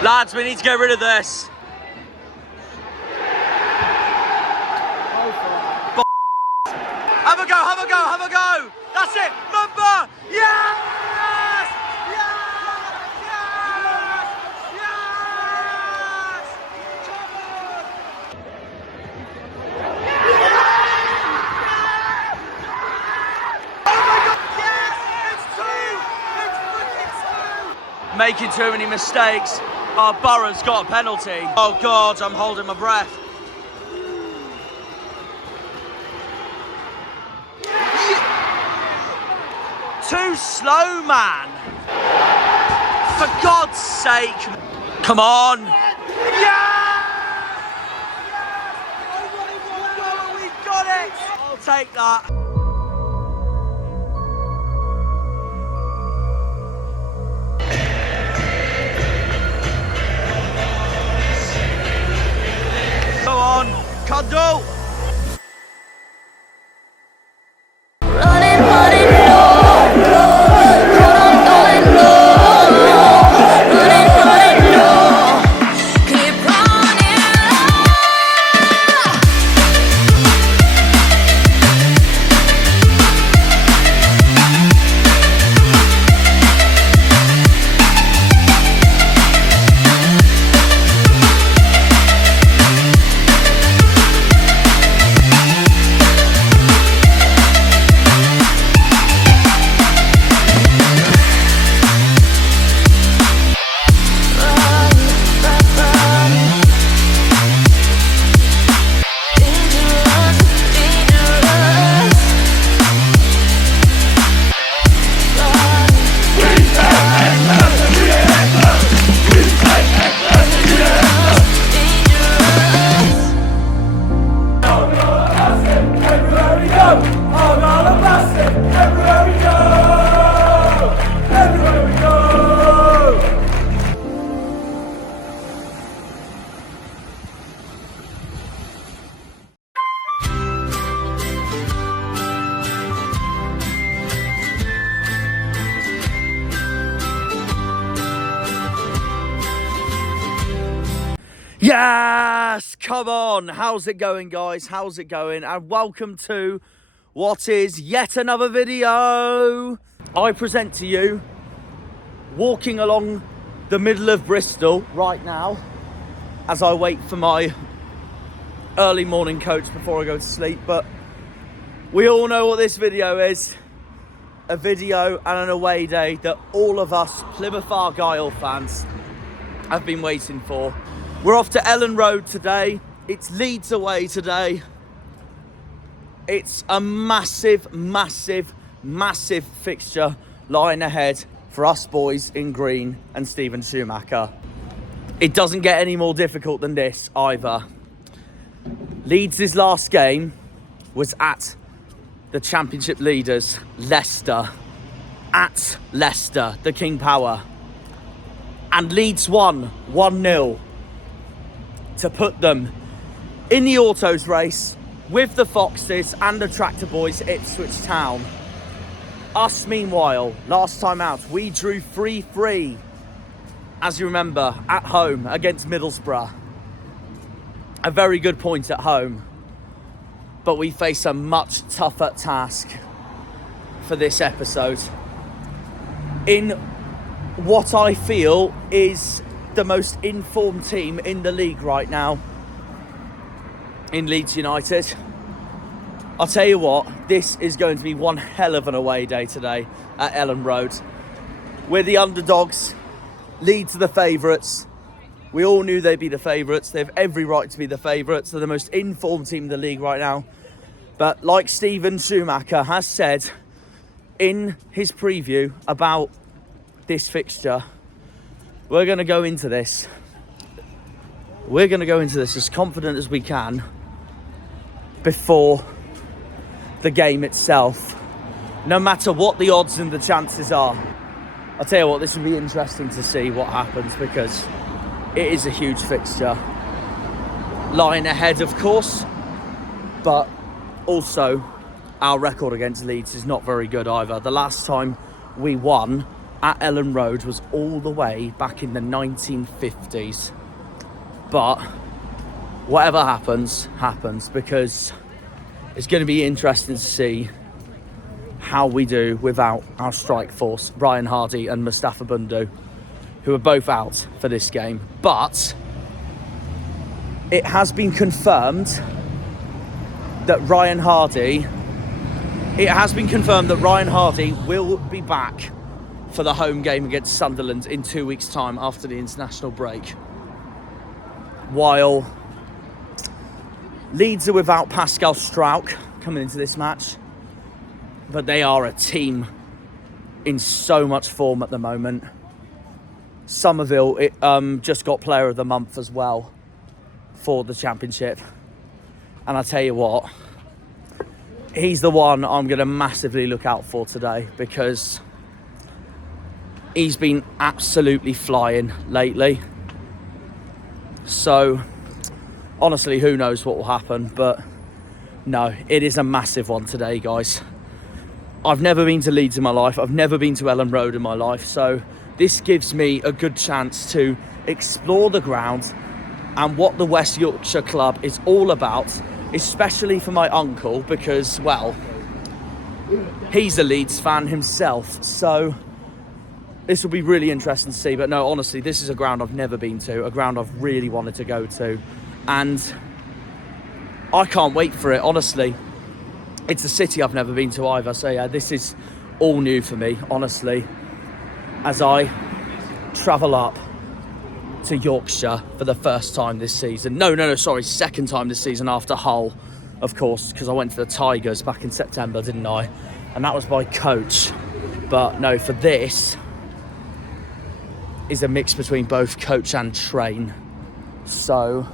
Lads, we need to get rid of this. Have a go, have a go, have a go. That's it, Mumba. Yes! Yes! Yes! Yes! Come on! Oh my God! Yes! It's two! It's freaking two! Making too many mistakes. Our Borough's got a penalty. Oh God, I'm holding my breath. Too slow, man. For God's sake. Come on. Yeah! Oh, we got it. I'll take that. Go on, Condal. Yes, come on. How's it going, guys? How's it going? And welcome to what is yet another video. I present to you walking along the middle of Bristol right now as I wait for my early morning coach before I go to sleep. But we all know what this video is. A video and an away day that all of us Plymouth Argyle fans have been waiting for. We're off to Elland Road today. It's Leeds away today. It's a massive, massive, massive fixture lying ahead for us boys in green and Steven Schumacher. It doesn't get any more difficult than this either. Leeds' last game was at the Championship leaders, Leicester. At Leicester, the King Power. And Leeds won 1-0. To put them in the autos race with the Foxes and the Tractor Boys at Ipswich Town. Us, meanwhile, last time out, we drew 3-3, as you remember, at home against Middlesbrough. A very good point at home, but we face a much tougher task for this episode. In what I feel is the most informed team in the league right now in Leeds United. I'll tell you what, this is going to be one hell of an away day today at Elland Road. We're the underdogs, Leeds are the favourites. We all knew they'd be the favourites. They have every right to be the favourites. They're the most informed team in the league right now. But like Steven Schumacher has said in his preview about this fixture, we're going to go into this. We're going to go into this as confident as we can before the game itself, no matter what the odds and the chances are. I'll tell you what, this will be interesting to see what happens because it is a huge fixture. Lying ahead, of course, but also our record against Leeds is not very good either. The last time we won at Elland Road was all the way back in the 1950s. But whatever happens, happens, because it's going to be interesting to see how we do without our strike force, Ryan Hardy and Mustafa Bundu, who are both out for this game. But it has been confirmed that Ryan Hardy will be back for the home game against Sunderland in 2 weeks' time after the international break. While Leeds are without Pascal Struijk coming into this match, but they are a team in so much form at the moment. Somerville just got Player of the Month as well for the Championship. And I tell you what, he's the one I'm going to massively look out for today, because he's been absolutely flying lately. So, honestly, who knows what will happen, but no, it is a massive one today, guys. I've never been to Leeds in my life. I've never been to Elland Road in my life. So this gives me a good chance to explore the ground and what the West Yorkshire club is all about, especially for my uncle, because, well, he's a Leeds fan himself. So this will be really interesting to see. But no, honestly, this is a ground I've never been to, a ground I've really wanted to go to. And I can't wait for it, honestly. It's a city I've never been to either. So yeah, this is all new for me, honestly, as I travel up to Yorkshire for the first time this season. Sorry, second time this season after Hull, of course, because I went to the Tigers back in September, didn't I? And that was by coach. But no, for this is a mix between both coach and train. So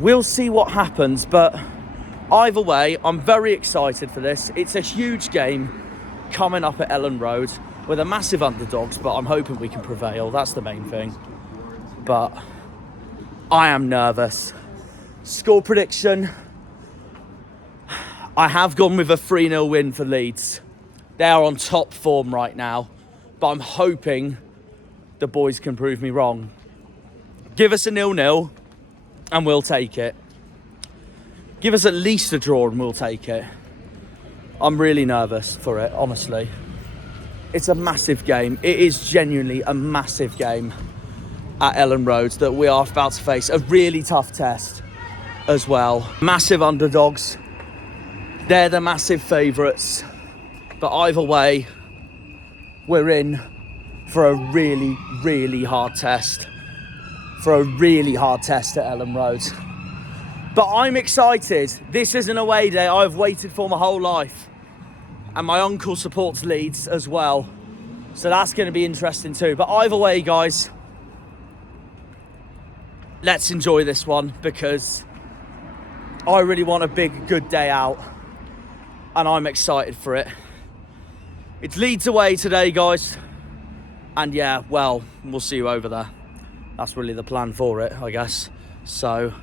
we'll see what happens, but either way, I'm very excited for this. It's a huge game coming up at Elland Road with a massive underdogs, but I'm hoping we can prevail. That's the main thing. But I am nervous. Score prediction. I have gone with a 3-0 win for Leeds. They are on top form right now, but I'm hoping the boys can prove me wrong. Give us a 0-0 and we'll take it. Give us at least a draw and we'll take it. I'm really nervous for it, honestly. It's a massive game. It is genuinely a massive game at Elland Road that we are about to face. A really tough test as well. Massive underdogs. They're the massive favourites. But either way, we're in for a really, really hard test. For a really hard test at Elland Road. But I'm excited. This is an away day I've waited for my whole life. And my uncle supports Leeds as well. So that's going to be interesting too. But either way, guys, let's enjoy this one, because I really want a big, good day out. And I'm excited for it. It's Leeds away today, guys. And yeah, well, we'll see you over there. That's really the plan for it, I guess. So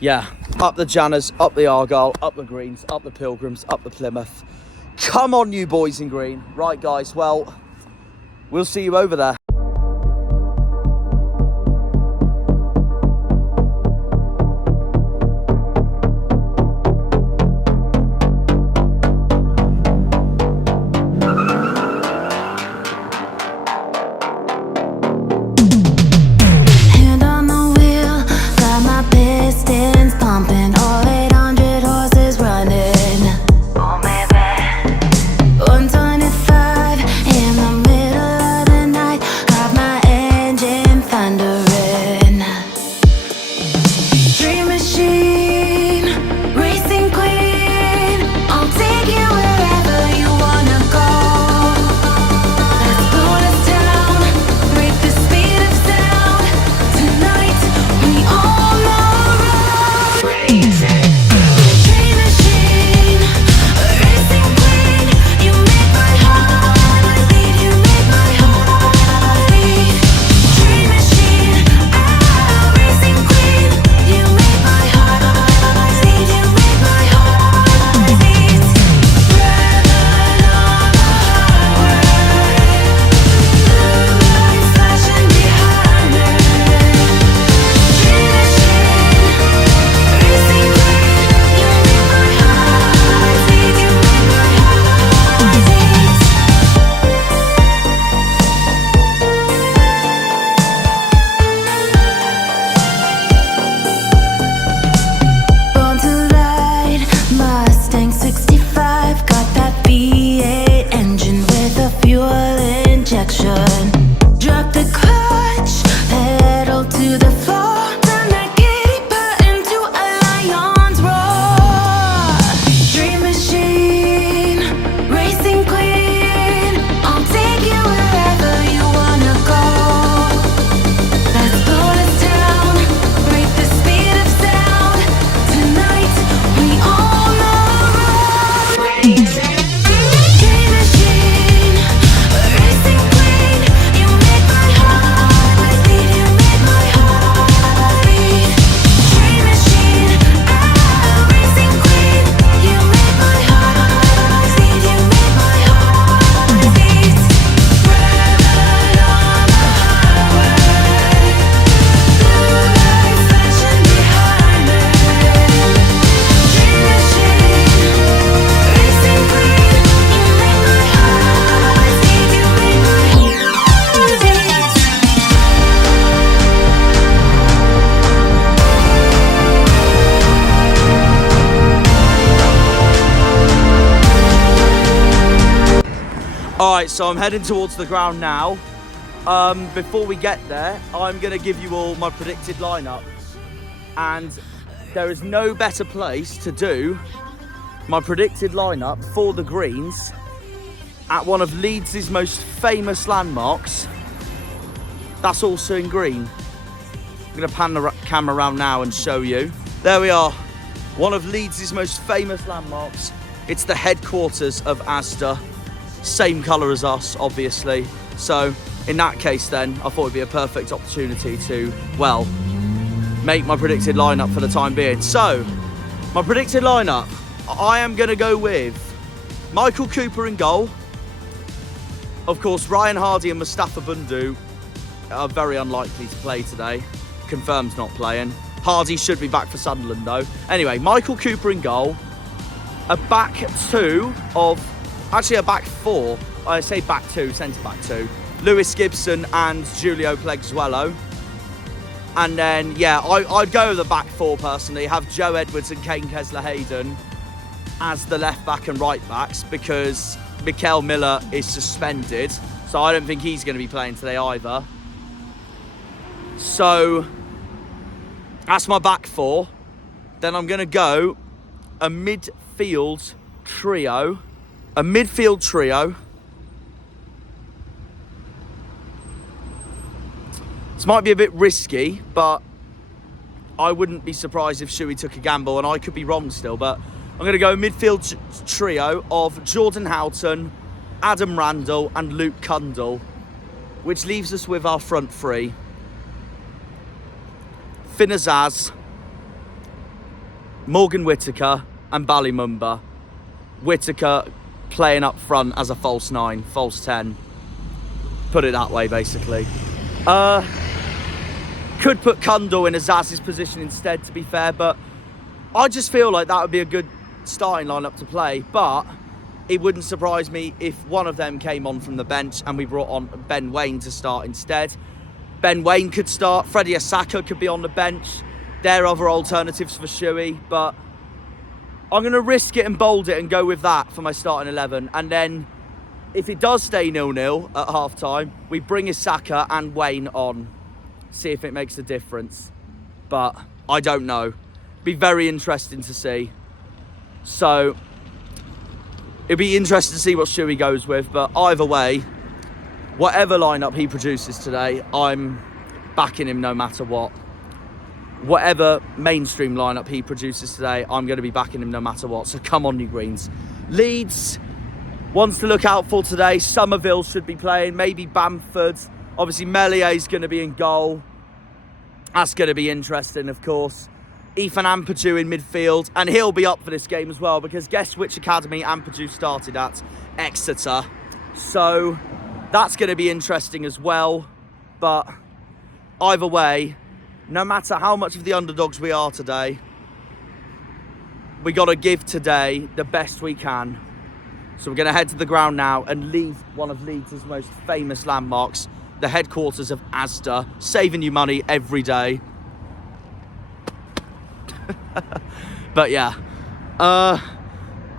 yeah, up the Janners, up the Argyle, up the Greens, up the Pilgrims, up the Plymouth. Come on, you boys in green. Right, guys, well, we'll see you over there. Night Drop the clutch, pedal to the floor. Turn that giddy butt into a lion's roar. Dream machine, racing queen, I'll take you wherever you wanna go. Let's slow this down, break the speed of sound. Tonight we own the road. Dream machine, racing queen, you make my heart beat. You make my heart beat. Dream machine, racing queen, you make my heart beat. You make my heart beat. Red on the highway, blue lights flashing behind me. Dream machine, racing queen, you make my heart beat. You make my heart beat. Alright, so I'm heading towards the ground now. Before we get there, I'm going to give you all my predicted lineup. And there is no better place to do my predicted lineup for the Greens at one of Leeds' most famous landmarks. That's also in green. I'm going to pan the camera around now and show you. There we are, one of Leeds' most famous landmarks. It's the headquarters of Asda. Same colour as us, obviously. So in that case then, I thought it'd be a perfect opportunity to, well, make my predicted lineup for the time being. So, my predicted lineup, I am going to go with Michael Cooper in goal. Of course, Ryan Hardy and Mustafa Bundu are very unlikely to play today. Confirmed not playing. Hardy should be back for Sunderland though. Anyway, Michael Cooper in goal. A back two of... Actually, a back four. I say back two, centre back two. Lewis Gibson and Julio Pleguezuelo. And then, yeah, I'd go with the back four personally. Have Joe Edwards and Kane Kessler-Hayden as the left back and right backs because Mikael Miller is suspended. So I don't think he's going to be playing today either. So that's my back four. Then I'm going to go a midfield trio. This might be a bit risky, but I wouldn't be surprised if Shuey took a gamble, and I could be wrong still, but I'm going to go a midfield trio of Jordan Houghton, Adam Randall and Luke Cundle, which leaves us with our front three. Finn Azaz, Morgan Whittaker and Ballymumba. Whittaker playing up front as a false 9, false 10. Put it that way, basically. Could put Cundle in Azaz's position instead, to be fair, but I just feel like that would be a good starting lineup to play. But it wouldn't surprise me if one of them came on from the bench and we brought on Ben Waine to start instead. Ben Waine could start. Freddie Asaka could be on the bench. There are other alternatives for Shuey, but I'm going to risk it and bold it and go with that for my starting 11. And then if it does stay 0-0 at half-time, we bring Asaka and Waine on. See if it makes a difference. But I don't know. Be very interesting to see. So it'll be interesting to see what Shuey goes with. But either way, whatever lineup he produces today, I'm backing him no matter what. Whatever mainstream lineup he produces today, I'm going to be backing him no matter what. So come on, you Greens. Leeds, ones to look out for today. Somerville should be playing. Maybe Bamford. Obviously, Mellier's going to be in goal. That's going to be interesting, of course. Ethan Ampadu in midfield. And he'll be up for this game as well, because guess which academy Ampadu started at? Exeter. So that's going to be interesting as well. But either way, no matter how much of the underdogs we are today, we got to give today the best we can. So we're going to head to the ground now and leave one of Leeds' most famous landmarks, the headquarters of Asda, saving you money every day. But yeah.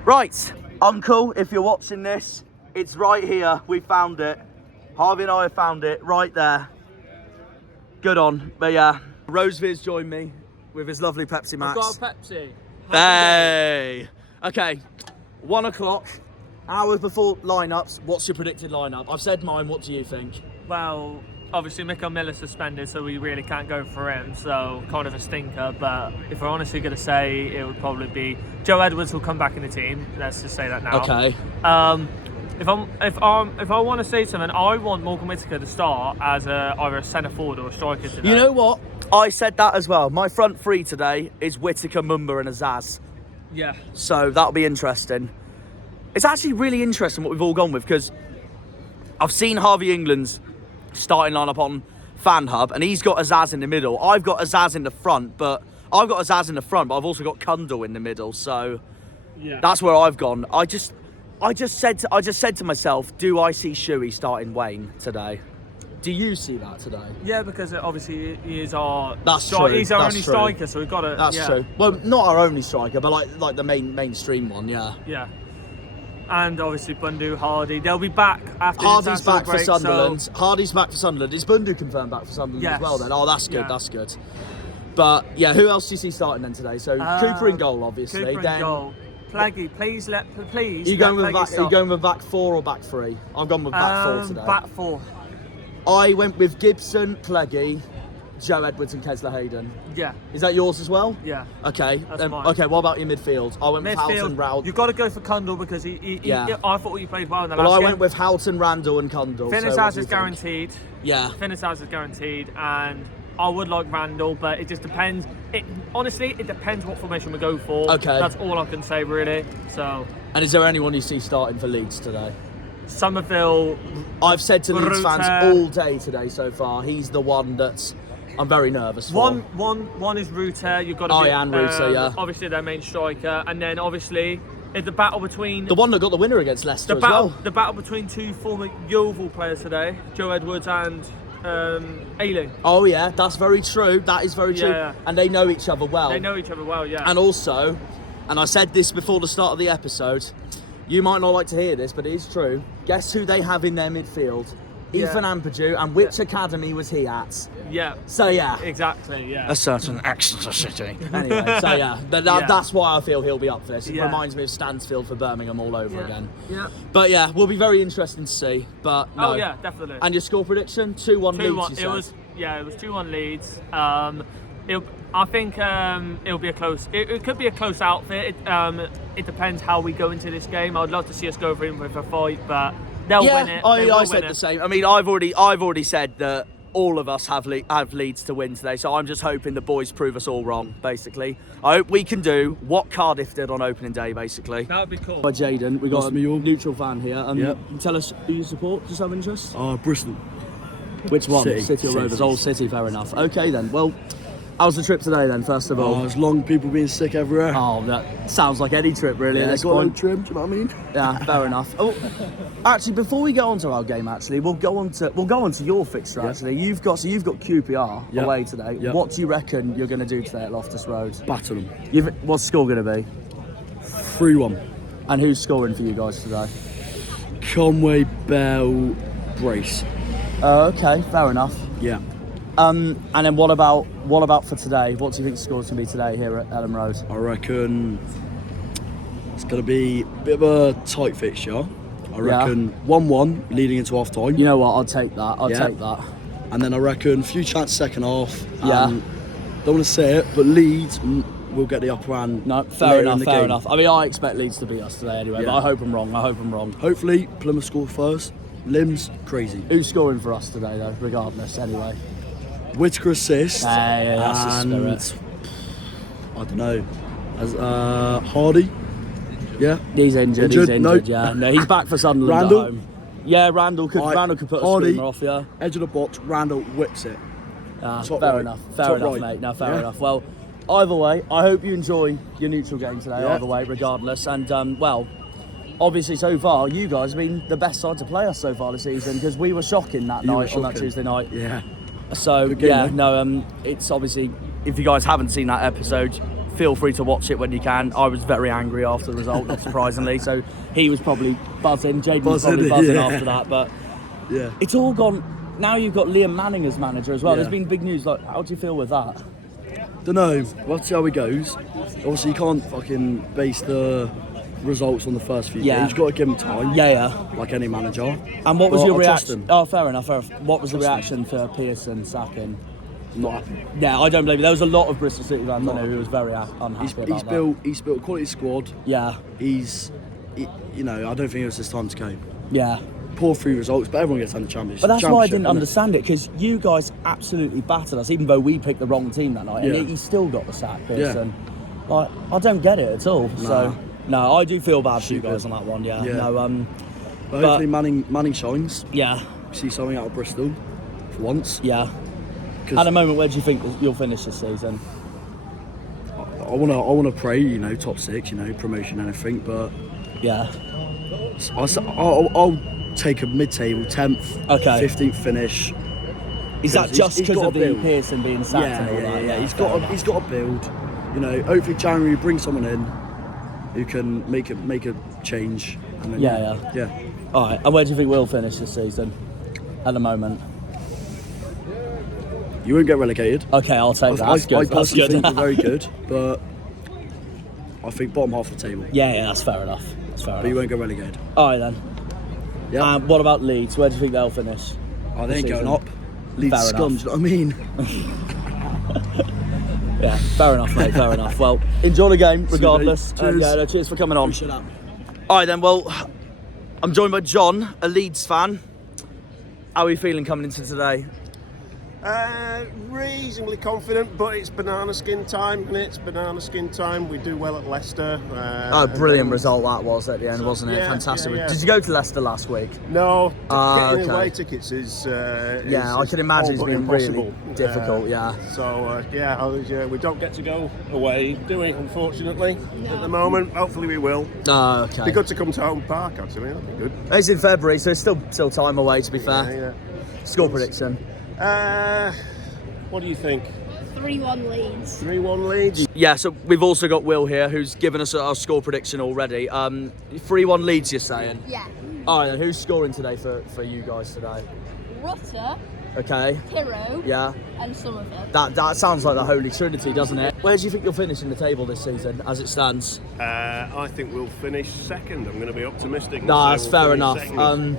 Right, Uncle, if you're watching this, it's right here. We found it. Harvey and I have found it right there. Good on. But yeah, Rosevere's joined me with his lovely Pepsi Max. I've got a Pepsi. Hey. Okay, 1 o'clock, hours before lineups. What's your predicted lineup? I've said mine. What do you think? Well, obviously Miko Miller's suspended, so we really can't go for him. So kind of a stinker. But if we're honestly going to say, it would probably be Joe Edwards will come back in the team. Let's just say that now. Okay. If I want to say something, I want Morgan Whittaker to start as either a centre forward or a striker today. You know what? I said that as well. My front three today is Whittaker, Mumba and Azaz. Yeah. So that'll be interesting. It's actually really interesting what we've all gone with, because I've seen Harvey England's starting lineup on Fan Hub, and he's got Azaz in the middle. I've got Azaz in the front, but I've also got Kundal in the middle. So Yeah. that's where I've gone. I just said to myself, do I see Shuey starting Wayne today? Do you see that today? Yeah, because obviously he is our. That's true. He's our That's only true. striker, so we've got to. That's true. Well, not our only striker, but like the mainstream one, yeah. Yeah. And obviously Bundu, Hardy, they'll be back after. Hardy's the international back for break, Sunderland. So... Hardy's back for Sunderland. Is Bundu confirmed back for Sunderland Yes. as well then? Oh, that's good. Yeah. That's good. But yeah, who else do you see starting then today? So Cooper in goal, obviously. Cooper then in goal. Plaggy, please. Are you going with back four or back three? I've gone with back four today. Back four. I went with Gibson, Plaggy, Joe Edwards and Kesler Hayden. Yeah. Is that yours as well? Yeah. Okay. That's mine. Okay, what about your midfield? I went with Houghton, Randall. You've got to go for Kundal because he I thought he played well in the Well, last I game. went with Houghton, Randall and Kundal. Finney-Saz is guaranteed. Yeah. Finney-Saz is guaranteed, and I would like Randall, but it just depends. Honestly, it depends what formation we go for. Okay. That's all I can say, really. So. And is there anyone you see starting for Leeds today? Somerville. I've said to Leeds Rooter. fans all day today so far, he's the one that's I'm very nervous for. One is Rooter. You've got to Oh, be, yeah, and Rooter, yeah. Obviously their main striker, and then obviously the battle between the one that got the winner against Leicester as well. The battle between two former Yeovil players today, Joe Edwards and Ailing. Oh yeah, that's very true. That is very true. Yeah. And they know each other well. They know each other well, yeah. And also, and I said this before the start of the episode, you might not like to hear this, but it is true. Guess who they have in their midfield? Yeah. Ethan Ampadu, and which academy was he at? Yeah. So yeah. Exactly, yeah. A certain Exeter City. Anyway, so yeah, that's why I feel he'll be up for this. It Yeah. reminds me of Stansfield for Birmingham all over again. Yeah. But yeah, will be very interesting to see. But no. Oh yeah, definitely. And your score prediction? 2-1 Leeds, 2-1. you said? It was 2-1 Leeds. I think it'll be a close. It could be a close outfit. It depends how we go into this game. I'd love to see us go for him with a fight, but they'll win it. I said the same. I mean, I've already said that all of us have Leeds to win today, so I'm just hoping the boys prove us all wrong. Basically, I hope we can do what Cardiff did on opening day. Basically, that would be cool. By Jaden, we got Nice to meet you all. neutral fan here. Yep. Tell us who you support. Just have interest. Bristol. Which one? City. or Rovers? Old City. Fair enough. Okay then. Well, how's the trip today then? First of all. There's long people being sick everywhere. Oh, that sounds like any trip really at Yeah, this got no point. trim, do you know what I mean? Yeah, fair enough. Oh, actually, before we go on to our game, we'll go on to your fixture. Yeah. Actually, you've got QPR Yeah. away today. Yeah. What do you reckon you're going to do today at Loftus Road? Batter them. What's the score going to be? 3-1. And who's scoring for you guys today? Conway, Bell, Brace. Oh, okay, fair enough. Yeah. And then what about for today? What do you think the score's going to be today here at Elland Road? I reckon it's going to be a bit of a tight fixture. I reckon 1-1 leading into half time. You know what? I'll take that. I'll Yeah. take that. And then I reckon a few chances second half. Yeah. And don't want to say it, but Leeds will get the upper hand. No, fair later in enough. the Fair game. enough. I mean, I expect Leeds to beat us today anyway, but Yeah. I hope I'm wrong. Hopefully Plymouth score first. Limbs crazy. Who's scoring for us today though? Regardless, anyway. Whittaker assist. Yeah, that's the and spirit. I don't know. As Hardy. Yeah. He's injured. He's injured. No. Yeah, no, he's back for Sunderland Randall? at home. Yeah, Randall could put a Hardy, screamer off. Yeah, edge of the box. Randall whips it. fair right. enough. Top Fair enough, right. mate. No, fair Yeah. enough. Well, either way, I hope you enjoy your neutral game today. Yeah. Either way, regardless, and well, obviously so far you guys have been the best side to play us so far this season because we were shocking that You were night on that shocking. Tuesday night. Yeah. So Good game, yeah, though. no, it's obviously if you guys haven't seen that episode, feel free to watch it when you can. I was very angry after the result, not surprisingly. So he was probably buzzing. Jaden was probably buzzing yeah. after that, but Yeah. It's all gone. Now you've got Liam Manning as manager as well. Yeah. There's been big news. Like, how do you feel with that? Don't know. We'll see how it goes. Obviously, you can't fucking base the results on the first few games. You've got to give them time. Yeah. Like any manager. And what was But your I trust reaction? him. Oh, fair enough. What was the reaction to Pearson sacking? Not happy. Yeah, I don't believe it. There was a lot of Bristol City fans I know who was very unhappy about that. He's built a quality squad. Yeah. You know, I don't think it was his time to go. Yeah. Poor 3 results, but everyone gets on the championship. But that's why I didn't Championship, understand it, because you guys absolutely battered us, even though we picked the wrong team that night, Yeah. and he still got the sack, Pearson. Like, I don't get it at all. So, no, I do feel bad for you guys on that one. Yeah. Yeah. No. But hopefully Manning shines. Yeah. See something out of Bristol for once. Yeah. 'Cause At the moment, where do you think you'll finish this season? I wanna pray, you know, top 6, you know, promotion and everything. But Yeah. I'll take a mid-table 10th, Okay. 15th finish. Is that He's just got because a of the build. Pearson being sacked and all that? Yeah. fair enough. He's got a build. You know, hopefully January bring someone in who can make a change. And then, Yeah. All right. And where do you think we'll finish this season? At the moment. You won't get relegated. Okay, I'll take that. That's I good. That's personally good. think we're very good, but I think bottom half of the table. Yeah, that's fair enough. That's fair But you enough. won't get relegated. All right then. Yeah. What about Leeds? Where do you think they'll finish? Oh, they ain't this going season? up. Leeds Fair scum, enough. do you know what I mean? Yeah, fair enough, mate. Fair enough. Well, enjoy the game, regardless. Cheers. And, no, cheers for coming on. Appreciate that. All right then. Well, I'm joined by John, a Leeds fan. How are you feeling coming into today? Reasonably confident, but it's banana skin time, and it's banana skin time. We do well at Leicester. Brilliant and then- result that was at the end, wasn't it? yeah, Fantastic. yeah. Did you go to Leicester last week? No, getting okay. away tickets is. Yeah, I can imagine it's been really difficult. Yeah. We don't get to go away, do we? Unfortunately, at the moment. Hopefully, we will. Oh, okay. Be good to come to home park. Actually, that'd be good. It's in February, so it's still time away. To be fair. Yeah. Score prediction. What do you think? 3-1 Leeds. 3-1 Leeds. Yeah, so we've also got Will here, who's given us our score prediction already. 3-1 Leeds, you're saying? Yeah. All right, then who's scoring today for you guys today? Rutter, Okay. Pirro, Yeah. and Somerville. That sounds like the Holy Trinity, doesn't it? Where do you think you'll finish in the table this season, as it stands? I think we'll finish second. I'm going to be optimistic. and No, say that's we'll fair finish enough. second.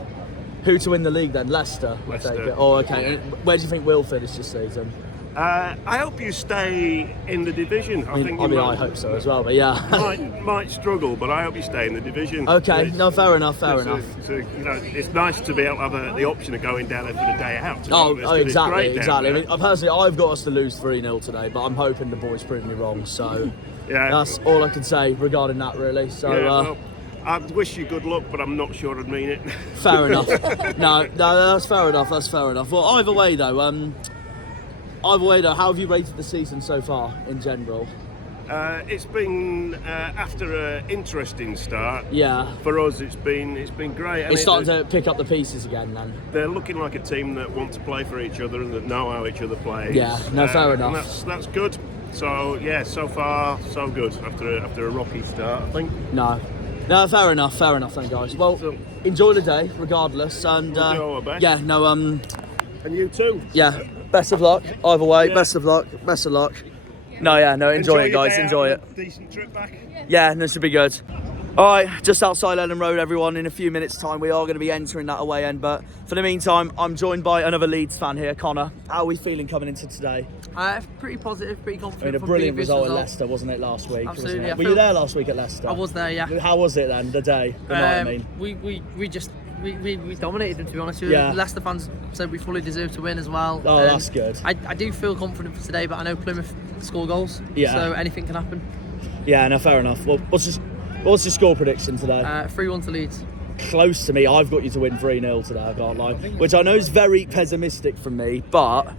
Who to win the league then? Leicester. we'll Leicester. take it. Oh, okay. Where do you think we'll finish this season? I hope you stay in the division. I think you I hope so as well, but yeah. might struggle, but I hope you stay in the division. Okay, It's- no, fair enough, fair it's enough. It's nice to be able to have the option of going down there for the day out. to be Oh, honest, 'cause it's exactly, great down exactly. I there. mean, personally, I've got us to lose 3-0 today, but I'm hoping the boys prove me wrong. So Yeah. that's all I can say regarding that, really. So Yeah, well, I wish you good luck, but I'm not sure I'd mean it. fair enough. No, that's fair enough. That's fair enough. Well, either way though, how have you rated the season so far in general? It's been after an interesting start. Yeah, For us, it's been great. it's starting to pick up the pieces again then. They're looking like a team that want to play for each other and that know how each other plays. Yeah, no, fair and enough. That's good. So yeah, so far so good after a rocky start, I think. No, fair enough then, guys. Well, So- enjoy the day, regardless, and We'll do our best. yeah, no, And you too. yeah. Best of luck, either way. Yeah. Best of luck. Best of luck. No, yeah, no, enjoy it, your guys. day out Enjoy and it. a decent trip back. Yeah, this should be good. All right, just outside Elland Road, everyone. In a few minutes' time, we are going to be entering that away end. But for the meantime, I'm joined by another Leeds fan here, Connor. How are we feeling coming into today? Pretty positive, pretty I confident. mean, a from brilliant previous result at results. Leicester, wasn't it, last week? Absolutely, Wasn't it? I Were you feel- there last week at Leicester? I was there, yeah. How was it then, the day? The night, I mean. We dominated them, to be honest with you. Yeah. Leicester fans said we fully deserve to win as well. Oh, that's good. I do feel confident for today, but I know Plymouth score goals, Yeah. so anything can happen. Yeah, no, fair enough. Well, what's your score prediction today? 3-1 to Leeds. Close to me. I've got you to win 3-0 today, I can't lie. Which I know is very pessimistic from me, but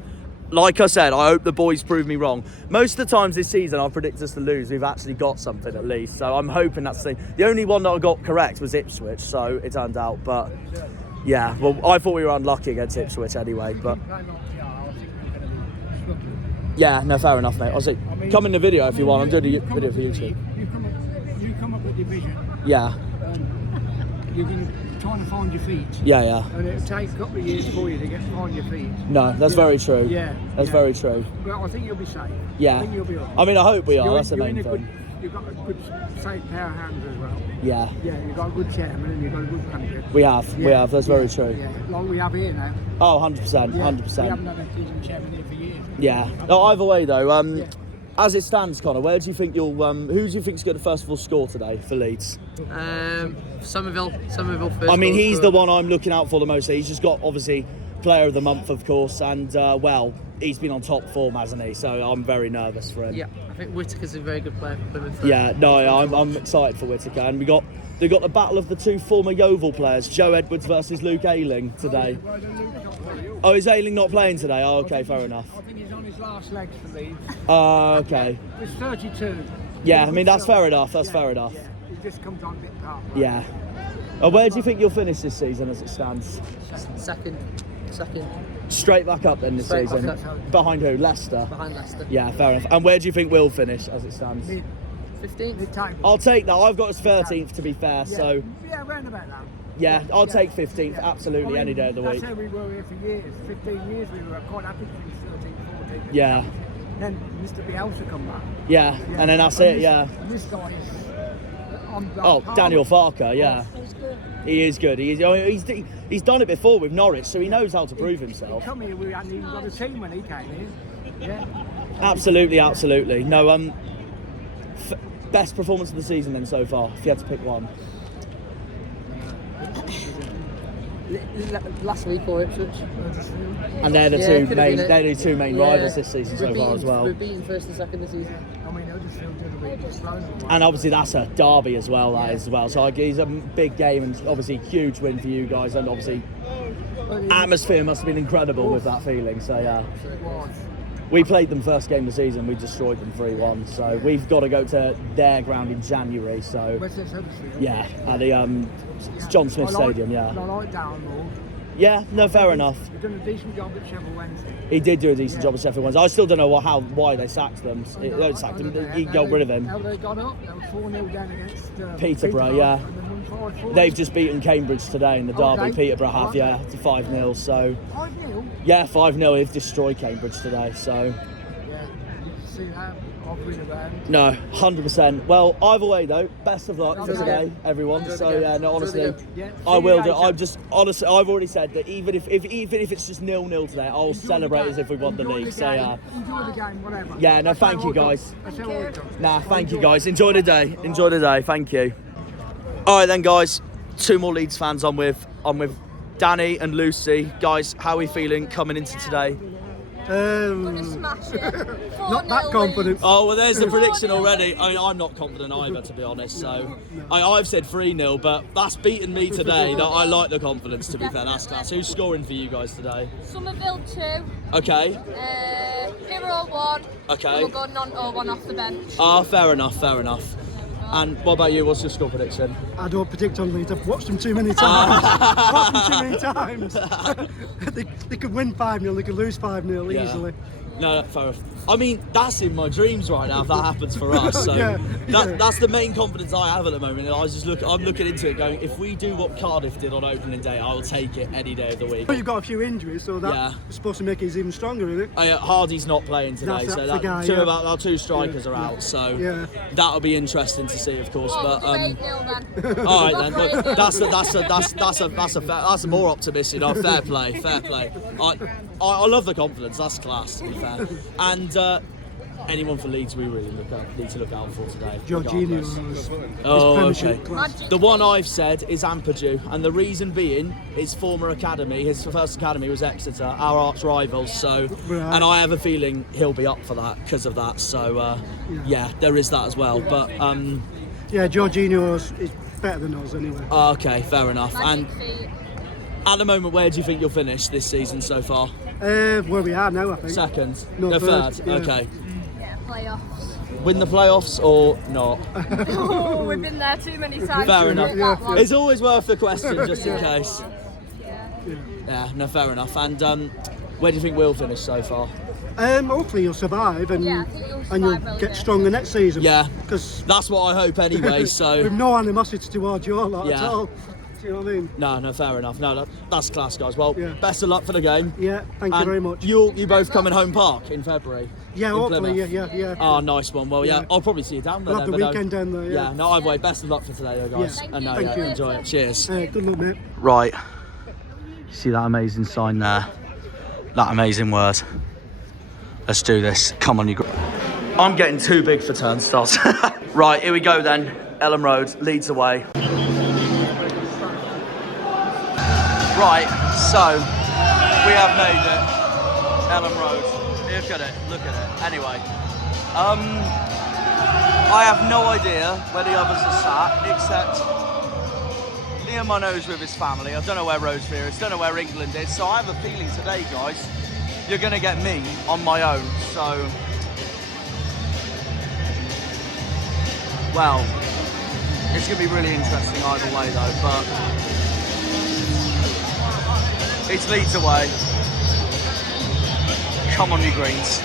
like I said, I hope the boys prove me wrong. Most of the times this season I've predicted us to lose, we've actually got something at least. So I'm hoping that's the thing. The only one that I got correct was Ipswich, so it turned out. But yeah, well, I thought we were unlucky against Ipswich anyway, but yeah, no, fair enough, mate. I was like, come in the video if you want. I'm doing a video for YouTube. You come up with division. Yeah. You can trying to find your feet. Yeah. And it'll take a couple of years for you to find your feet. No, that's very true. Yeah. That's very true. But I think you'll be safe. Yeah. I think you'll be all right. I mean, I hope we are. You're That's the main thing. You've got a good, safe pair of hands as well. Yeah. Yeah, you've got a good chairman and you've got a good manager. We have. That's very true. Yeah, like we have here now. Oh, 100%. Yeah, 100%. we haven't had a decent chairman here for years. Yeah. No, either way though, as it stands, Connor, where do you think who do you think's going to first of all score today for Leeds? Somerville first. I mean, goal he's scorer. the one I'm looking out for the most. He's just got obviously Player of the Month, of course, and he's been on top form, hasn't he? So I'm very nervous for him. Yeah, I think Whittaker's a very good player for Plymouth. Yeah, no, I'm excited for Whittaker, and they've got the battle of the two former Yeovil players, Joe Edwards versus Luke Ayling today. Oh, is Ayling not playing today? Oh, okay, fair enough. I think he's on his last legs for Leeds. Okay. He's 32. Yeah, I mean that's fair enough. That's fair enough. Yeah, he just comes on a bit part. Yeah. Where do you think you'll finish this season as it stands? Second. Straight back up then this Straight back season. up. Behind who? Leicester. Behind Leicester. Yeah, fair enough. And where do you think we'll finish as it stands? 15th. I'll take that. I've got us 13th to be fair. So Yeah, round about that. yeah, I'll take 15th absolutely any day of the week. That's how we were here for years. 15 years we were quite happy to finish 13, 14. Yeah. Then Mr. Bielsa come back. Yeah, and then that's it. Yeah. And this guy is on Oh, Daniel Farker. Yeah. He is good. He's done it before with Norwich, so he knows how to prove himself. Come here, we hadn't even got a team when he came in. Yeah. Absolutely. No, best performance of the season then so far, if you had to pick one. Last week or Ipswich. And they're the two main Yeah. rivals this season so far as well. We're beating first and second this season. I mean, Huddersfield did a week just thrown away. And obviously that's a derby as well, that is as well. So it's a big game and obviously huge win for you guys, and obviously atmosphere must have been incredible with that feeling. So yeah. We played them first game of the season, we destroyed them 3-1. So we've got to go to their ground in January. So Where's this Huddersfield? yeah, at the John Smith Stadium, yeah. And I like Download. Yeah, no, fair enough. He's done a decent job at Sheffield Wednesday. He did do a decent job at Sheffield Wednesday. I still don't know why they sacked them. They don't sack him. He got rid of him. How they got up? They were 4-0 down against Peterborough, yeah. and then won 5-4. They've just beaten Cambridge today in the derby. Okay. Peterborough have, yeah, to 5-0. So 5-0? yeah, 5-0. They've destroyed Cambridge today. So Yeah. You see that? Offering around. no, 100%. Well, either way though, best of luck for today, everyone. So yeah, no, honestly, Yeah. I will do. See you I'm later. just honestly, I've already said that even if it's just 0-0 today, I'll celebrate as if we won the Enjoy league. the So game. yeah. Enjoy the game, whatever. Yeah, no, That's thank how you, I do. guys. That's how I do. Nah, thank you guys. Enjoy the day. Enjoy the day. Thank you. All right then, guys. Two more Leeds fans. I'm with Danny and Lucy. Guys, how are we feeling coming into today? Smash it. Not that confident. Oh well, there's the prediction already. I mean, I'm not confident either, to be honest. So I've said 3-0, but that's beaten me today. No, I like the confidence. To be fair, that's class. Who's scoring for you guys today? Somerville 2, Okay. Hero 1. Okay. We'll go Nonto 1 off the bench. Ah, fair enough. And what about you? What's your score prediction? I don't predict on Leeds. I've watched them too many times. They could win 5-0, they could lose 5-0 Yeah. easily. No, fair enough. I mean, that's in my dreams right now if that happens for us. So Yeah. that's the main confidence I have at the moment. And I'm looking into it going, if we do what Cardiff did on opening day, I will take it any day of the week. But you've got a few injuries, so that's Yeah. supposed to make it even stronger, isn't it? Hardy's not playing today, That's so the guy, two yeah. of our two strikers are out. So Yeah. that'll be interesting to see, of course. Oh, But we'll do 8-0 then. all right then. Look, that's a more optimistic. Fair play. I love the confidence. That's class, to be fair. And anyone for Leeds we really need to look out for today. Jorginho regardless. was Oh, Premiership okay. class. The one I've said is Ampadu, and the reason being his former academy, his first academy was Exeter, our arch rivals. So, Right. and I have a feeling he'll be up for that because of that. So, yeah, there is that as well. But Yeah, Jorginho is better than us anyway. okay, fair enough. And Magic feet. at the moment, where do you think you'll finish this season so far? Where we are now, I think. Second? No, third? third, yeah. Okay. Yeah, playoffs. Win the playoffs or not? Oh, we've been there too many times. Fair to enough. admit that one. It's always worth the question, just in case. Yeah. Yeah, no, fair enough. And where do you think we'll finish so far? Hopefully you'll survive and, Yeah, I think you'll and survive, you'll won't get you? stronger next season. Yeah. Because That's what I hope anyway, with so... no animosity towards your lot Yeah. at all. you know what I mean? No, fair enough. No, that's class, guys. Well, Yeah. best of luck for the game. Yeah, thank you And very much. You both coming home park in February? Yeah, in hopefully, Plymouth? yeah. Oh, nice one. Well, yeah, Yeah. I'll probably see you down there. We'll have then, the but weekend down there, yeah. No, either way, best of luck for today, though, guys. Yeah. And Thank you. enjoy it. Cheers. Good luck, mate. Right. See that amazing sign there? That amazing word. Let's do this. Come on, you. I'm getting too big for turnstiles. Right, here we go then. Elland Road, Leeds away. Right, so we have made it. Elland Road. Look at it, look at it. Anyway, I have no idea where the others are sat, except Liam I know is with his family. I don't know where Rosevere is, don't know where England is. So I have a feeling today, guys, you're going to get me on my own. So, well, it's going to be really interesting either way though, but it's Leeds away. Come on, you Greens.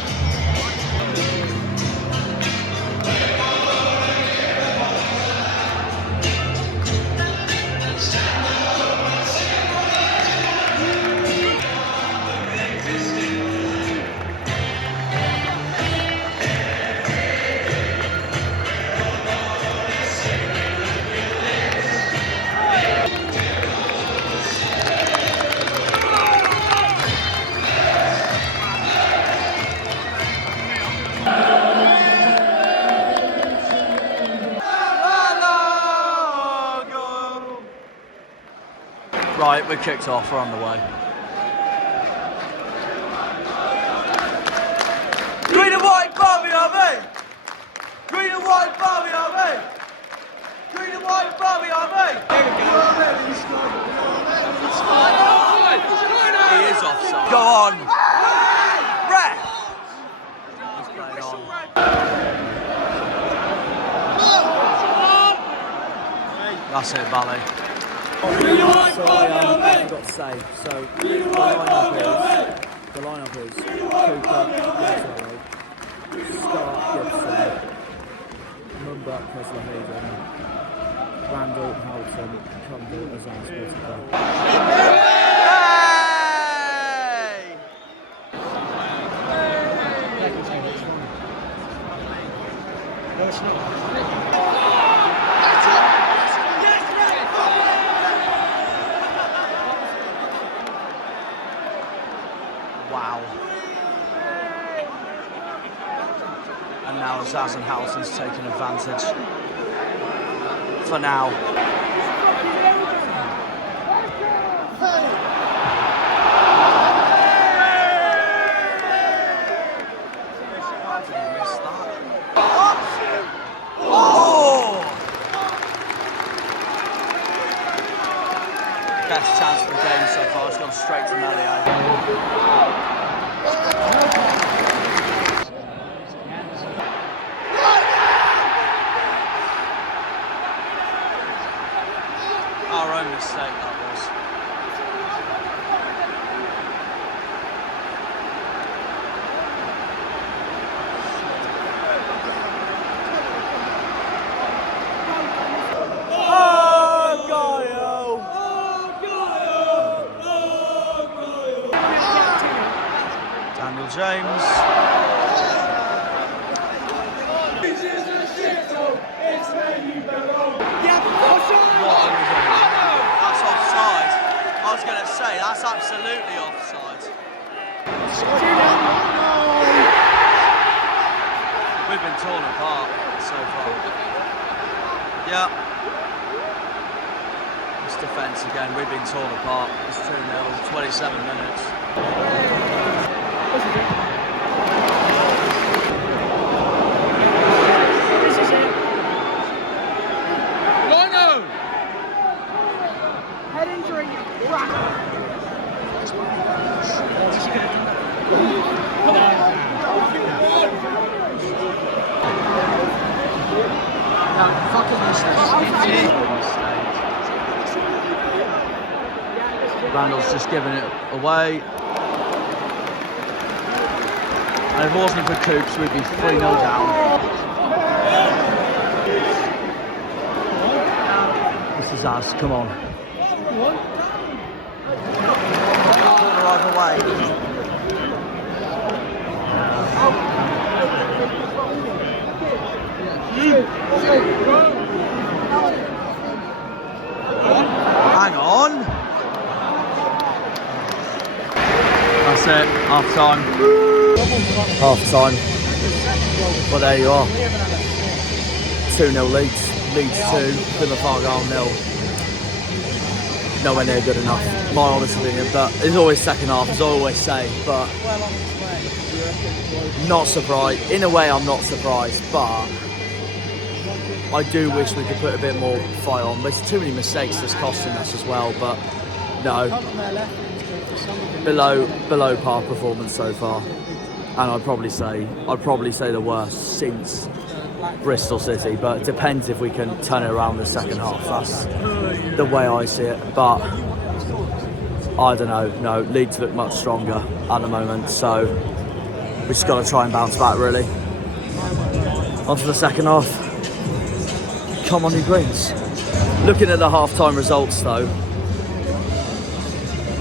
Right, we're kicked off, we're on the way. Green and white, Barbie, are we? Green and white, Barbie, are we? Green and white, Barbie, are we? He is offside. Go on. Ref! Let's play it on. That's it, Valley. So I forgot to say, so the lineup is Cooper, Gibson, Stark, Gibson, Mumba, Kesler, Hayden, Randall, Houghton, Cumble, Azaz, Whittaker. Wow. And now Zaz and Houghton's taking advantage. For now. Best chance of the game so far, it's gone straight to Melio. Our own mistake that was. James. That's offside. I was going to say, that's absolutely offside. We've been torn apart so far. Yeah. It's defence again, we've been torn apart. It's 2-0, 27 minutes. Head injury. Randall's just giving it away. And if it wasn't for Coops, we'd be 3-0 down. This is us, come on. way. Hang on. That's it, half time. Half time. Well, there you are. 2-0 Leeds. Leeds 2, Plymouth Argyle 0. Nowhere near good enough, my honest opinion. But it's always second half, as I always say. But not surprised. In a way, I'm not surprised, but I do wish we could put a bit more fight on. There's too many mistakes that's costing us as well. But no, below par performance so far, and I'd probably say the worst since Bristol City. But it depends if we can turn it around the second half. That's the way I see it. But I don't know. No, Leeds look much stronger at the moment, so we just got to try and bounce back. Really. On to the second half. Come on, you Greens. Looking at the half-time results, though,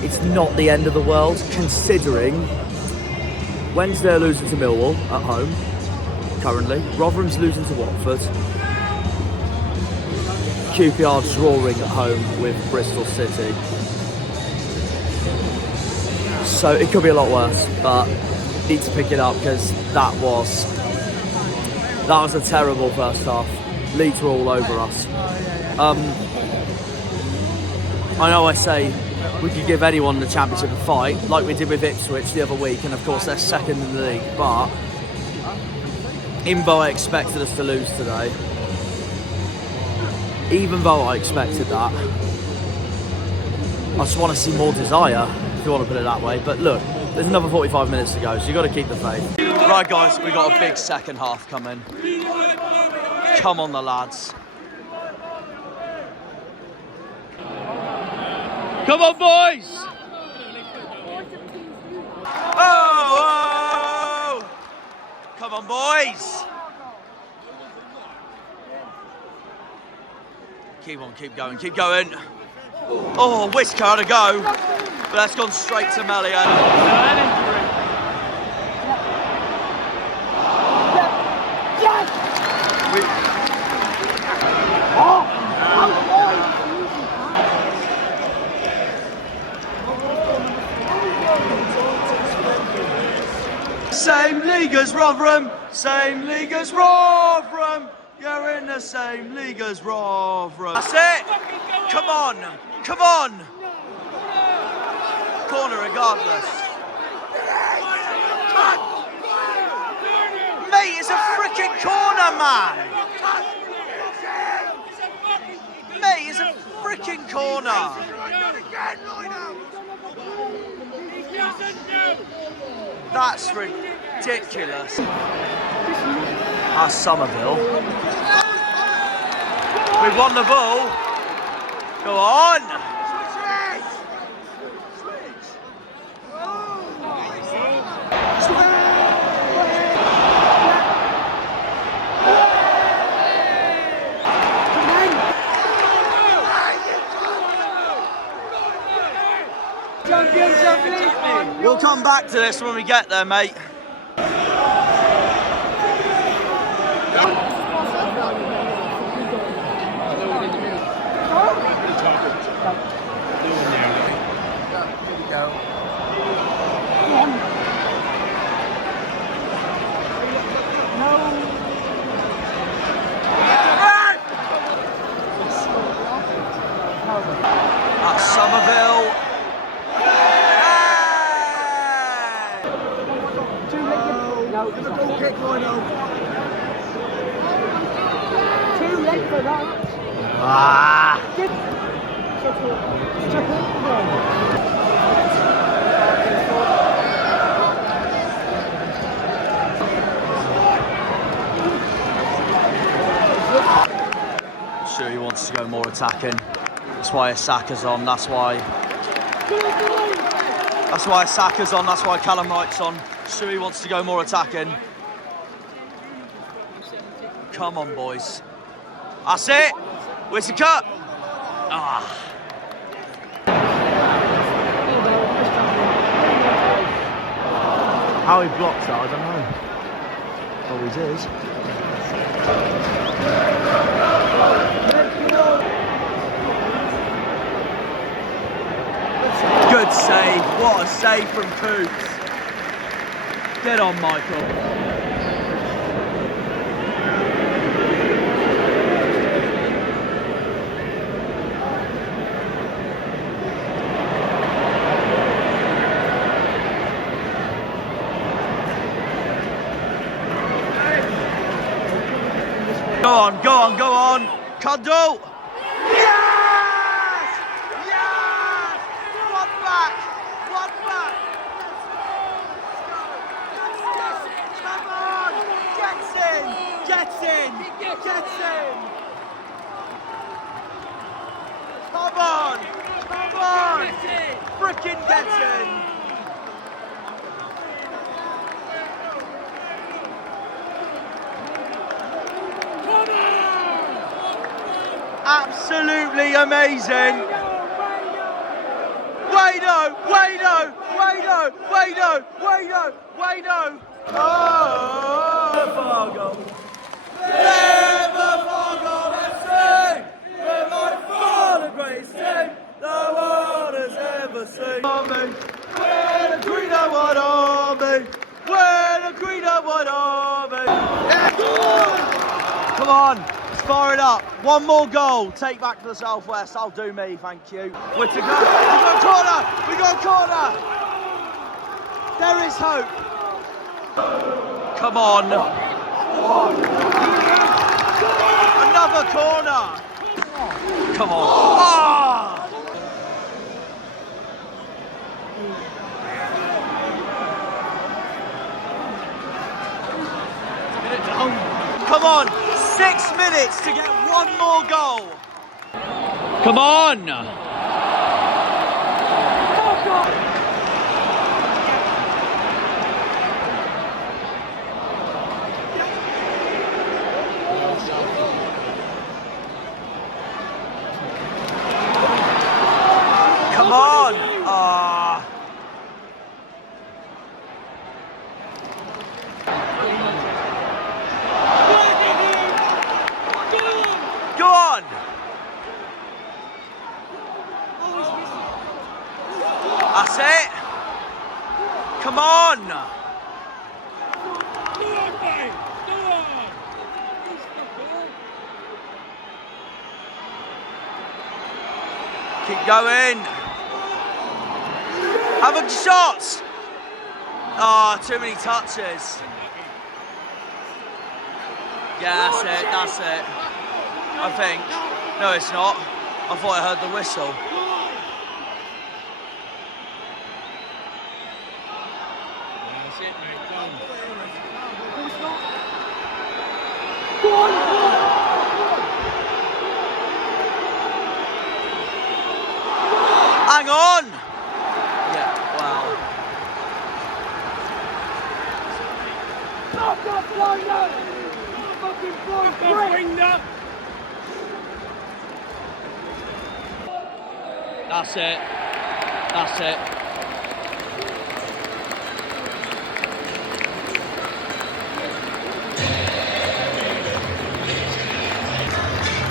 it's not the end of the world, considering Wednesday are losing to Millwall at home, currently. Rotherham's losing to Watford. QPR drawing at home with Bristol City. So it could be a lot worse, but need to pick it up because that was a terrible first half. Leeds were all over us. I know I say we could give anyone the championship a fight, like we did with Ipswich the other week, and of course they're second in the league, but even though I expected us to lose today, even though I expected that, I just want to see more desire, if you want to put it that way. But look, there's another 45 minutes to go, so you've got to keep the faith. Right guys, we've got a big second half coming. Come on, the lads. Come on, boys! Oh! Come on, boys! Keep on, keep going, keep going. Oh, Whisker had a go, but that's gone straight to Melian. Same league as Rotherham, same league as Rotherham. You're in the same league as Rotherham. That's it. Come on, come on. Corner regardless. Mate, it's a freaking corner, man. Mate, it's a freaking corner. That's ridiculous. That's Somerville. We've won the ball. Go on. We'll come back to this when we get there, mate. That's Somerville. Too late for that. Ah. Sure, he wants to go more attacking. That's why Saka's on. That's why Saka's on. That's why Callum Wright's on. Sure, he wants to go more attacking. Come on, boys. That's it. Where's the cut? Ah. How he blocks that, I don't know. Always is. Good save. What a save from Coops. Get on, Michael. Go on, go on, go on. Cundle. Yes! Yes! One back. One back. Come on. Gets in. Gets in. Gets in. Come on. Come on. Frickin' gets in. Absolutely amazing. Wayno, Wayno, Wayno, Wayno, Wayno, Wayno. Oh! Fargo. Never Fargo FC. We're by far the greatest team the world has ever seen. We're the Green and White Army. We're the Green and White Army. Yeah. Come on. Fire it up. One more goal. Take back for the Southwest. I'll do me, thank you. We're to go. We got a corner. We got a corner. There is hope. Come on. Another corner. Come on. Ah! Come on. 6 minutes to get one more goal. Come on. Come on. Ah. Go on! That's it! Come on! Keep going! Have a shot! Oh, too many touches. Yeah, that's it, that's it. I think. No, it's not. I thought I heard the whistle. That's it, mate. Done. Hang on! Yeah, wow. That's it. That's it.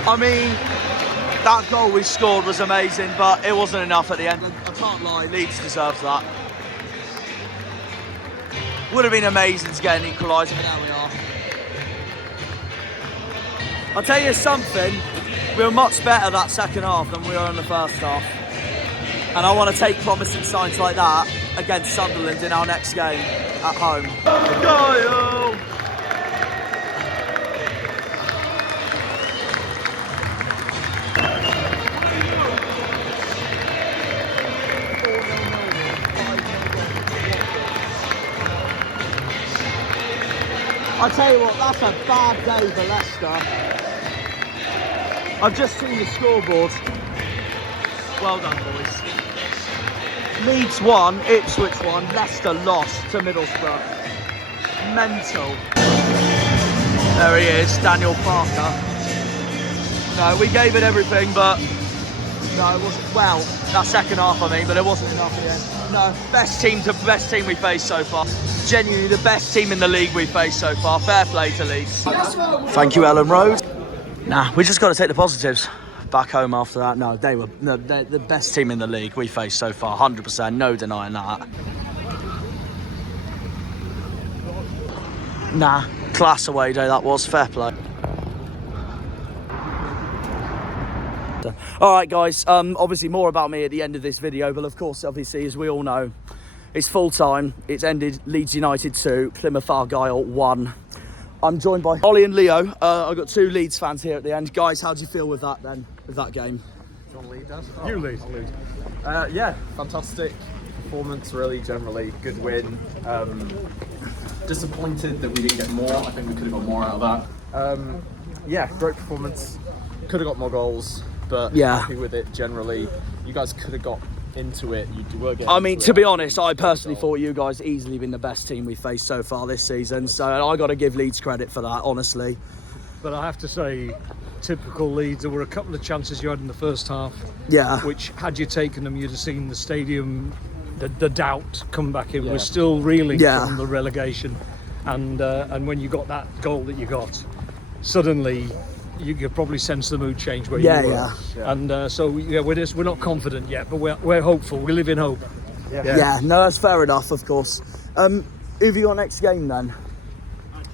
I mean, that goal we scored was amazing, but it wasn't enough at the end. I can't lie, Leeds deserves that. Would have been amazing to get an equaliser, but now we are. I'll tell you something, we were much better that second half than we were in the first half. And I want to take promising signs like that against Sunderland in our next game at home. Go! I tell you what, that's a bad day for Leicester. I've just seen the scoreboard. Well done, boys. Leeds won, Ipswich won, Leicester lost to Middlesbrough. Mental. There he is, Daniel Parker. No, we gave it everything, but no, it wasn't. Well, that second half, I mean, but it wasn't enough in the end. No, best team we faced so far. Genuinely the best team in the league we faced so far. Fair play to Leeds. Thank you, Elland Road. Nah, we just got to take the positives. Back home after that. No, they're the best team in the league we faced so far. 100%, no denying that. Nah, class away day that was. Fair play. Alright guys, obviously more about me at the end of this video, but of course, obviously, as we all know, it's full time. It's ended Leeds United 2, Plymouth Argyle 1. I'm joined by Ollie and Leo. I've got two Leeds fans here at the end. Guys, how do you feel with that then, with that game? Do you want to lead, Dad? You lead. Yeah, fantastic performance, really, generally. Good win. Disappointed that we didn't get more. I think we could have got more out of that. Yeah, great performance. Could have got more goals, but happy with it generally. You guys could have got into it. You were getting. I mean, to be honest, I personally thought you guys easily been the best team we faced so far this season. So I got to give Leeds credit for that, honestly. But I have to say, typical Leeds, there were a couple of chances you had in the first half. Yeah. Which, had you taken them, you'd have seen the stadium, the doubt come back in. We're still reeling from the relegation. And when you got that goal that you got, suddenly you could probably sense the mood change where you were. And so we're not confident yet, but we're hopeful. We live in hope. Yeah, no, that's fair enough, of course. Who have you got next game then?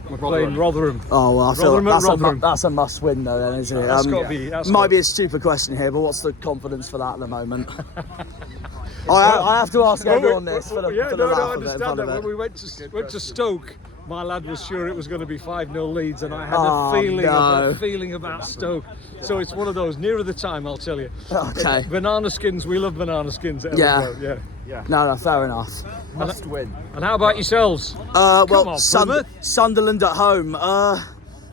We're playing Rotherham. Oh, well, I feel Rotherham. that's a must win though, then, isn't it? Might be a stupid question here, but what's the confidence for that at the moment? I have to ask everyone this for the laugh of it, I understand that. When we went to Stoke, my lad was sure it was going to be 5-0 Leeds, and I had a feeling about Stoke. So it's one of those, nearer the time, I'll tell you. Okay. Banana skins, we love banana skins. Yeah. No, fair enough. Must win. And how about yourselves? Sunderland at home.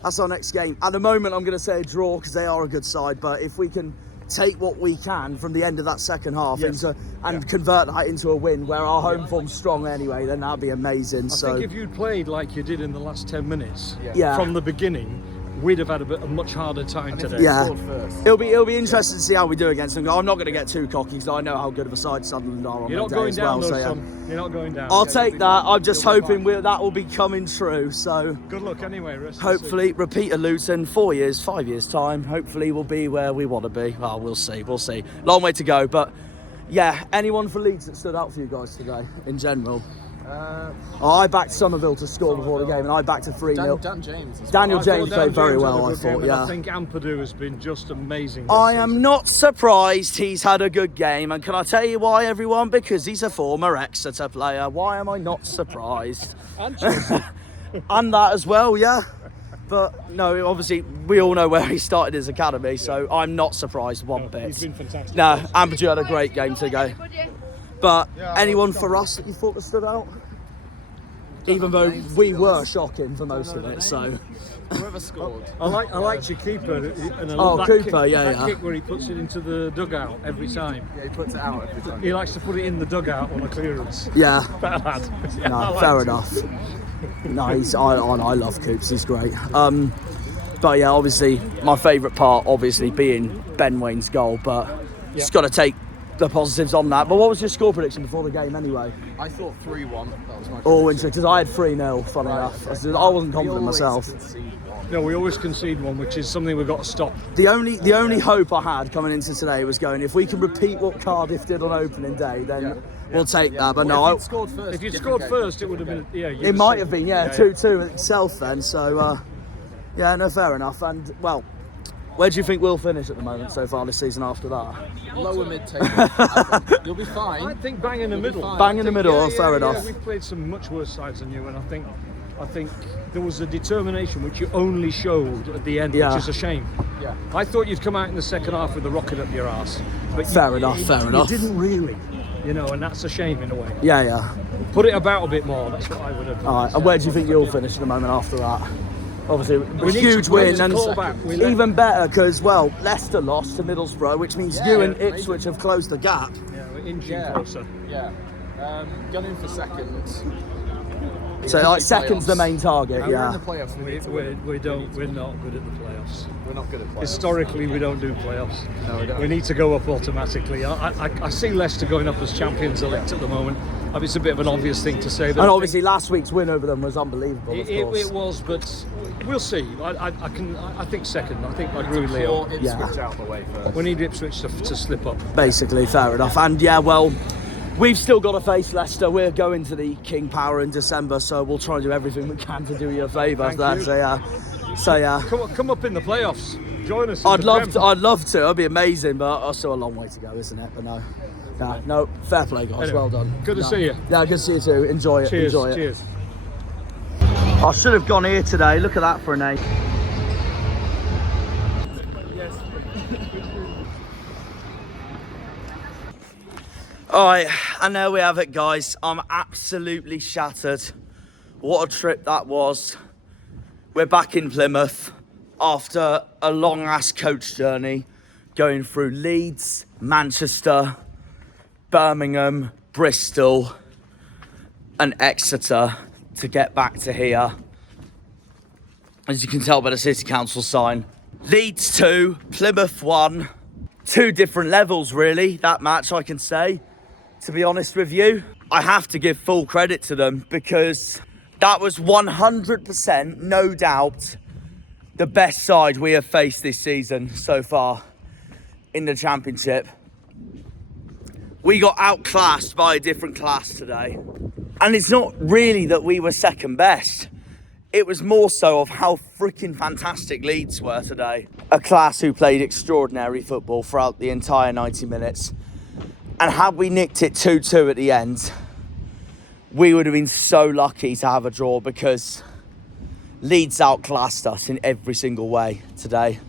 That's our next game. At the moment, I'm going to say a draw because they are a good side. But if we can take what we can from the end of that second half and convert that into a win where our home form's strong anyway, then that'd be amazing. I think if you'd played like you did in the last 10 minutes from the beginning, we'd have had a much harder time today. It'll be interesting to see how we do against them. I'm not going to get too cocky because I know how good of a side Sunderland are on You're not that day going as down, well. though, You're not going down. I'll take that. I'm just hoping that will be coming true. So good luck anyway. Hopefully, repeat at Luton 5 years time. Hopefully, we'll be where we want to be. Well, we'll see. Long way to go, but yeah. Anyone for Leeds that stood out for you guys today in general? I backed Somerville to score before the game, and I backed a 3-0. Daniel James played very well, I thought. I think Ampadu has been just amazing. I am not surprised he's had a good game, and can I tell you why, everyone? Because he's a former Exeter player. Why am I not surprised? And that as well, yeah. But no, obviously we all know where he started his academy, so I'm not surprised one bit. He's been fantastic. No, Ampadu had a great game today. But anyone for us that you thought that stood out? Even though we were shocking for most of it, so. Whoever scored. I liked your keeper. And Cooper, that kick where he puts it into the dugout every time. Yeah, he puts it out every time. He likes to put it in the dugout on a clearance. Yeah. Better lad. No, fair enough. No, I love Coops. He's great. But yeah, obviously my favourite part, obviously being Ben Wane's goal, but just got to take the positives on that. But what was your score prediction before the game anyway? I thought 3-1. That was my interesting, because I had 3-0, funny enough. I wasn't confident myself. No, we always concede one, which is something we've got to stop. The only hope I had coming into today was going, if we can repeat what Cardiff did on opening day, then we'll take that. But no, if you'd scored first, it would have been. It might have been 2-2 itself then. So no, fair enough. And well, where do you think we'll finish at the moment so far this season after that? Lower mid-table. You'll be fine. I think bang in the middle. Bang in the middle, fair enough. Yeah, we've played some much worse sides than you, and I think there was a determination which you only showed at the end, which is a shame. Yeah. I thought you'd come out in the second half with a rocket up your arse. But fair enough. You didn't really, and that's a shame in a way. Yeah. Put it about a bit more, that's what I would have done. All right, and where do you think you'll finish at the moment after that? Obviously, a huge win, and even better because, Leicester lost to Middlesbrough, which means you and Ipswich have closed the gap. Yeah, we're inching closer. Yeah. Gunning for second. So like second's the main target, We're in yeah. the playoffs. We're not good at the playoffs. We're not good at playoffs. Historically, we don't do playoffs. No, we don't. We need to go up automatically. I see Leicester going up as champions elect at the moment. I mean, it's a bit of an obvious thing to say. And obviously last week's win over them was unbelievable, of course. It was, but we'll see. I think second. I think I agree with Claw Leo. Ipswich out the way first. We need Ipswich to slip up. Basically, fair enough. And yeah, well, we've still got to face Leicester. We're going to the King Power in December, so we'll try and do everything we can to do you a favour. Thank you. So yeah. Come up in the playoffs. Join us. I'd love to. It'd be amazing, but it's still a long way to go, isn't it? But no. No, fair play, guys. Anyway, well done. good to see you. Yeah, good to see you too. Enjoy it. Cheers. Enjoy it. Cheers. I should have gone here today. Look at that for an 8. Alright, and there we have it, guys. I'm absolutely shattered. What a trip that was. We're back in Plymouth after a long ass coach journey going through Leeds, Manchester, Birmingham, Bristol and Exeter to get back to here. As you can tell by the City Council sign. Leeds 2, Plymouth 1. 2 different levels really, that match I can say. To be honest with you, I have to give full credit to them because that was 100%, no doubt, the best side we have faced this season so far in the Championship. We got outclassed by a different class today. And it's not really that we were second best. It was more so of how freaking fantastic Leeds were today. A class who played extraordinary football throughout the entire 90 minutes. And had we nicked it 2-2 at the end, we would have been so lucky to have a draw because Leeds outclassed us in every single way today.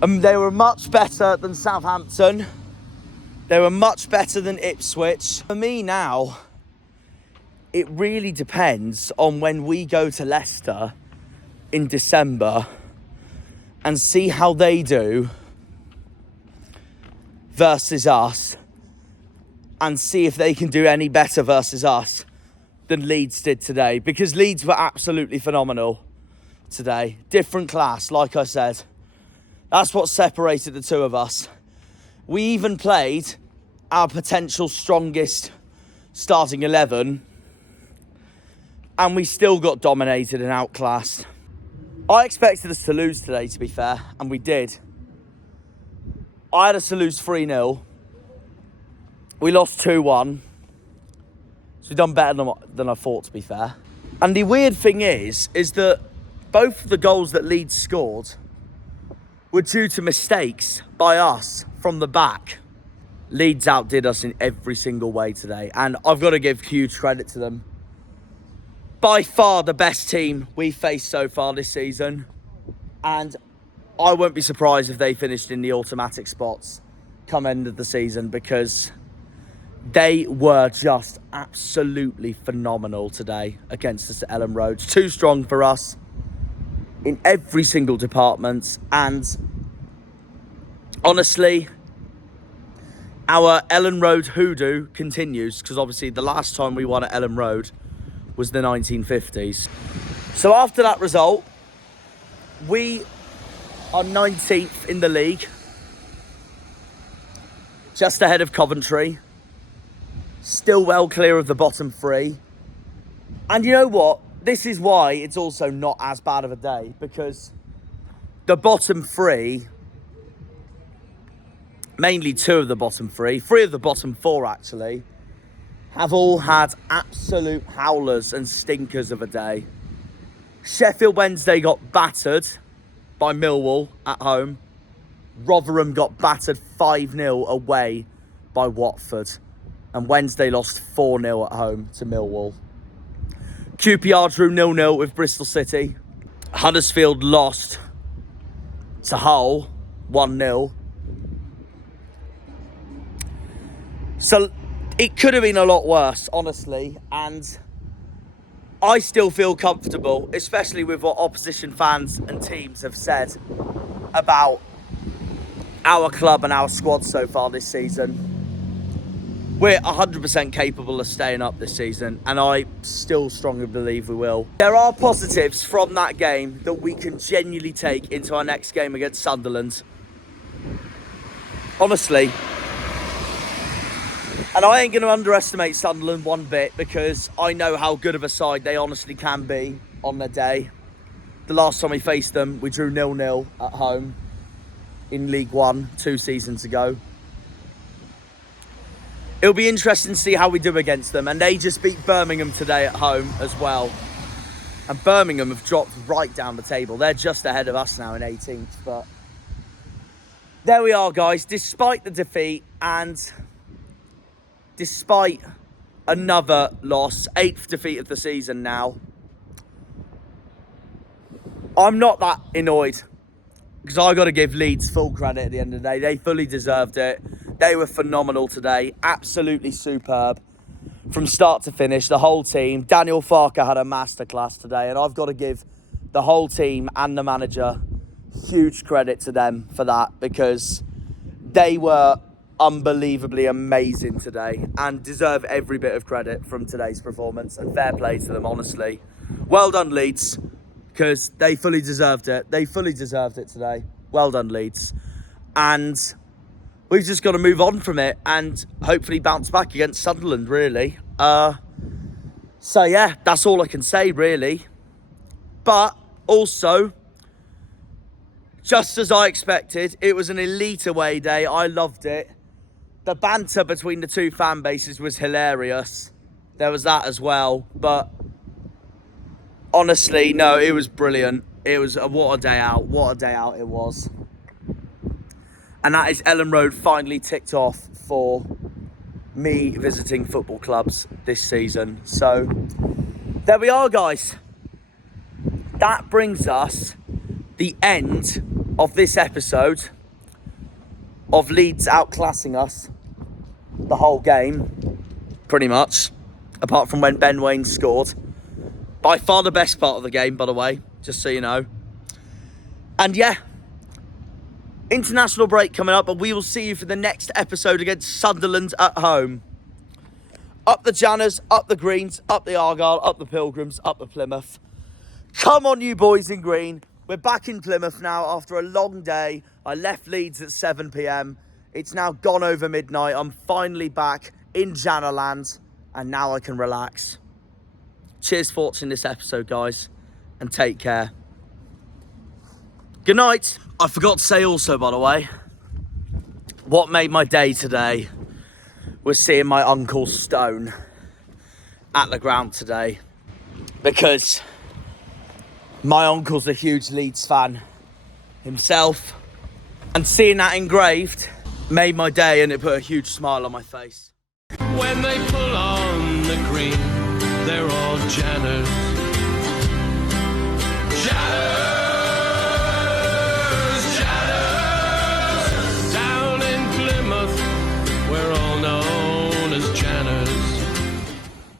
They were much better than Southampton. They were much better than Ipswich. For me now, it really depends on when we go to Leicester in December and see how they do versus us and see if they can do any better versus us than Leeds did today. Because Leeds were absolutely phenomenal today. Different class, like I said. That's what separated the two of us. We even played our potential strongest starting 11 and we still got dominated and outclassed. I expected us to lose today, to be fair, and we did. I had us to lose 3-0. We lost 2-1. So we've done better than I thought, to be fair. And the weird thing is that both of the goals that Leeds scored were due to mistakes by us from the back. Leeds outdid us in every single way today, and I've got to give huge credit to them. By far the best team we've faced so far this season, and I won't be surprised if they finished in the automatic spots come end of the season because they were just absolutely phenomenal today against us at Elland Road. Too strong for us in every single department, and honestly, our Elland Road hoodoo continues because obviously the last time we won at Elland Road was the 1950s. So after that result, we are 19th in the league, just ahead of Coventry, still well clear of the bottom 3. And you know what? This is why it's also not as bad of a day, because the bottom 3, mainly 2 of the bottom 3 of the bottom 4 actually, have all had absolute howlers and stinkers of a day. Sheffield Wednesday got battered by Millwall at home. Rotherham got battered 5-0 away by Watford. And Wednesday lost 4-0 at home to Millwall. QPR drew 0-0 with Bristol City. Huddersfield lost to Hull 1-0. So it could have been a lot worse, honestly, and I still feel comfortable, especially with what opposition fans and teams have said about our club and our squad so far this season. we're 100% capable of staying up this season, and I still strongly believe we will. There are positives from that game that we can genuinely take into our next game against Sunderland. Honestly. And I ain't going to underestimate Sunderland one bit, because I know how good of a side they honestly can be on their day. The last time we faced them, we drew 0-0 at home in League One 2 seasons ago. It'll be interesting to see how we do against them. And they just beat Birmingham today at home as well. And Birmingham have dropped right down the table. They're just ahead of us now in 18th. But there we are, guys. Despite the defeat and despite another loss, 8th defeat of the season now, I'm not that annoyed, because I got to give Leeds full credit at the end of the day. They fully deserved it. They were phenomenal today. Absolutely superb. From start to finish, the whole team. Daniel Farker had a masterclass today, and I've got to give the whole team and the manager huge credit to them for that, because they were unbelievably amazing today and deserve every bit of credit from today's performance, and fair play to them, honestly. Well done, Leeds, because they fully deserved it. They fully deserved it today. Well done, Leeds. And we've just got to move on from it and hopefully bounce back against Sunderland, really. So, yeah, that's all I can say, really. But also, just as I expected, it was an elite away day. I loved it. The banter between the two fan bases was hilarious. There was that as well. But honestly, no, it was brilliant. It was, what a day out. What a day out it was. And that is Elland Road finally ticked off for me visiting football clubs this season. So, there we are, guys. That brings us the end of this episode of Leeds outclassing us the whole game, pretty much, apart from when Ben Waine scored. By far the best part of the game, by the way, just so you know. And yeah, international break coming up, but we will see you for the next episode against Sunderland at home. Up the Janners, up the Greens, up the Argyle, up the Pilgrims, up the Plymouth. Come on, you boys in green. We're back in Plymouth now after a long day. I left Leeds at 7 p.m. It's now gone over midnight. I'm finally back in Jannerland, and now I can relax. Cheers for watching this episode, guys, and take care. Good night. I forgot to say also, by the way, what made my day today was seeing my Uncle Stone at the ground today, because my uncle's a huge Leeds fan himself, and seeing that engraved made my day, and it put a huge smile on my face. When they pull on the green, they're all Janners.